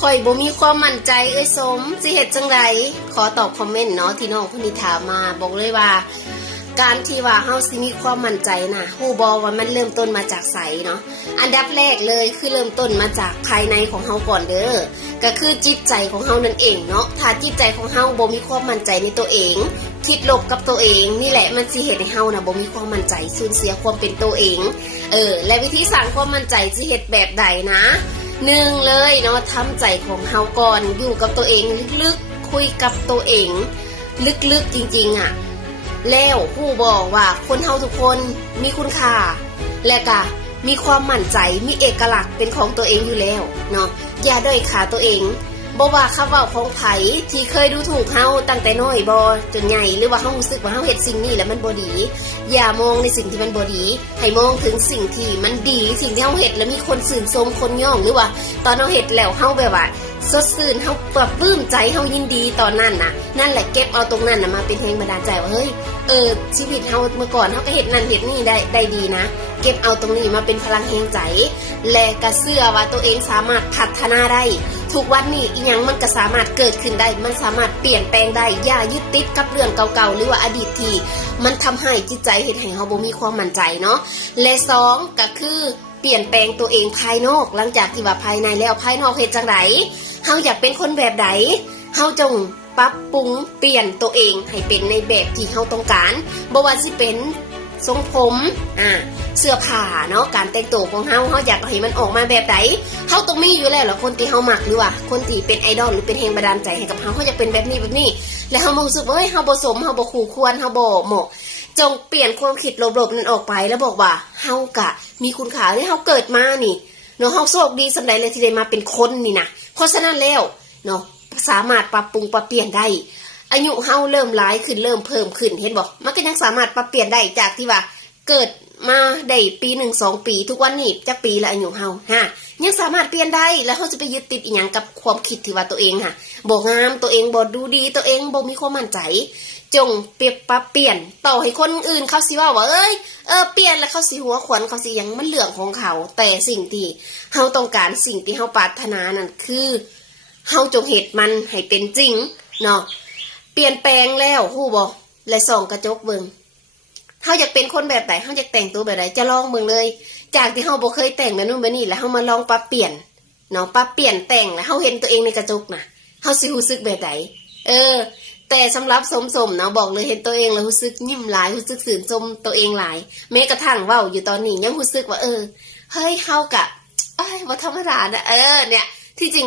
ข่อยบ่มีความมั่นใจเอ้ยสมสิเฮ็ดจังไดขอตอบคอมเมนต์เนาะที่น้องคนนี้ถามมาบอกเลยว่าการที่ว่าเฮาสิมีความมั่นใจน่ะฮู้บ่ว่ามันเริ่มต้นมาจากไสเนาะอันดับแรกเลยคือเริ่มต้นมาจากภายในของเฮาก่อนเด้อก็คือจิตใจของเฮานั่นเองเนาะถ้าจิตใจของเฮาบ่มีความมั่นใจในตัวเองคิดลบกับตัวเองนี่แหละมันสิเฮ็ดให้เฮาน่ะบ่มีความมั่นใจสูญเสียความเป็นตัวเองและวิธีสร้างความมั่นใจสิเฮ็ดแบบใดนะหนึ่งเลยเนาะทำใจของเฮาก่อนอยู่กับตัวเองลึกๆคุยกับตัวเองลึกๆจริงๆอ่ะแล้วผู้บอกว่าคนเฮาทุกคนมีคุณค่าและก็มีความมั่นใจมีเอกลักษณ์เป็นของตัวเองอยู่แล้วเนาะอย่าด้อยค่าตัวเองบ่ว่าคำเว้าของไผที่เคยดูถูกเฮาตั้งแต่น้อยบ่จนใหญ่หรือว่าเฮารู้สึกว่าเฮาเฮ็ดสิ่งนี้แล้วมันบ่ดีอย่ามองในสิ่งที่มันบ่ดีให้มองถึงสิ่งที่มันดีสิ่งที่เฮาเฮ็ดแล้วมีคนชื่นชมคนย่องหรือว่าตอนเฮาเฮ็ดแล้วเฮาแบบว่าสดชื่นเฮาปรับปลื้มใจเฮายินดีตอนนั้นน่ะนั่นแหละเก็บเอาตรงนั้นน่ะมาเป็นแรงบันดาลใจว่าเฮ้ยชีวิตเฮาเมื่อก่อนเฮาก็เฮ็ดนั่นเฮ็ดนี่ได้ดีนะเก็บเอาตรงนี้มาเป็นพลังแห่งใจและก็เชื่อว่าตัวเองสามารถพัฒนาได้ทุกวันนี้อีหยังมันก็สามารถเกิดขึ้นได้มันสามารถเปลี่ยนแปลงได้อย่ายึดติดกับเรื่องเก่าๆหรือว่าอดีตที่มันทำให้จิตใจเฮ็ดให้เฮาบ่มีความมั่นใจเนาะและสองก็คือเปลี่ยนแปลงตัวเองภายนอกหลังจากที่ว่าภายในแล้วภายนอกเฮ็ดจังไดเฮาอยากเป็นคนแบบใดเฮาจงปรับปรุงเปลี่ยนตัวเองให้เป็นในแบบที่เฮาต้องการบ่ว่าสิเป็นทรงผมเสื้อผ้าเนาะการแต่งตัวของเฮาอยากให้มันออกมาแบบไหนเฮาต้องมีอยู่แล้วคนที่เฮามักหรือว่าคนที่เป็นไอดอลหรือเป็นแรงบันดาลใจให้กับเฮาอยากเป็นแบบนี้แล้วเฮารู้สึกว่าเฮ้ยเฮาบ่สมเฮาบ่คู่ควรเฮาบ่เหมาะจงเปลี่ยนความคิดลบๆนั้นออกไปแล้วบอกว่าเฮากะมีคุณค่าที่เฮาเกิดมานี่เนาะเฮาโชคดีสำใดเลยที่ได้มาเป็นคนนี่นะเพราะฉะนั้นแล้วเนาะสามารถปรับปรุงปรับเปลี่ยนได้อายุเฮาเริ่มหลายขึ้นเริ่มเพิ่มขึ้นเห็นบ่มันก็ยังสามารถปรับเปลี่ยนได้จากที่ว่าเกิดมาได้ปี1 2ปีทุกวันนี้จักปีละอายุเฮายังสามารถเปลี่ยนได้แล้วเฮาจะไปยึดติดอีหยังกับความคิดที่ว่าตัวเองบ่งามตัวเองบ่ดูดีตัวเองบ่มีความมั่นใจจงปรับเปลี่ยนต่อให้คนอื่นเขาสิว่าเอ้ยเปลี่ยนแล้วเขาสิหัวขวัญเขาสิหยังมันเรื่องของเขาแต่สิ่งที่เฮาต้องการสิ่งที่เฮาปรารถนานั่นคือเฮาจงเฮ็ดมันให้เป็นจริงเนาะเปลี่ยนแปลงแล้วฮู้บ่และส่องกระจกเบิ่งเฮาอยากเป็นคนแบบไหนเฮาอยากแต่งตัวแบบไหนจะลองเบิ่งเลยจากที่เฮาบ่เคยแต่งแบบนู้นแบบนี้แล้วเฮามาลองปรับเปลี่ยนเนาะปรับเปลี่ยนแต่งแล้วเฮาเห็นตัวเองในกระจกน่ะเฮาสิรู้สึกแบบไหนแต่สำหรับสมเนาะบอกเลยเห็นตัวเองแล้วรู้สึกยิ้มหลายรู้สึกชื่นชมตัวเองหลายแม้กระทั่งเว้าอยู่ตอนนี้ยังรู้สึกว่าเฮ้ยเฮากะบ่ธรรมดานะเนี่ยที่จริง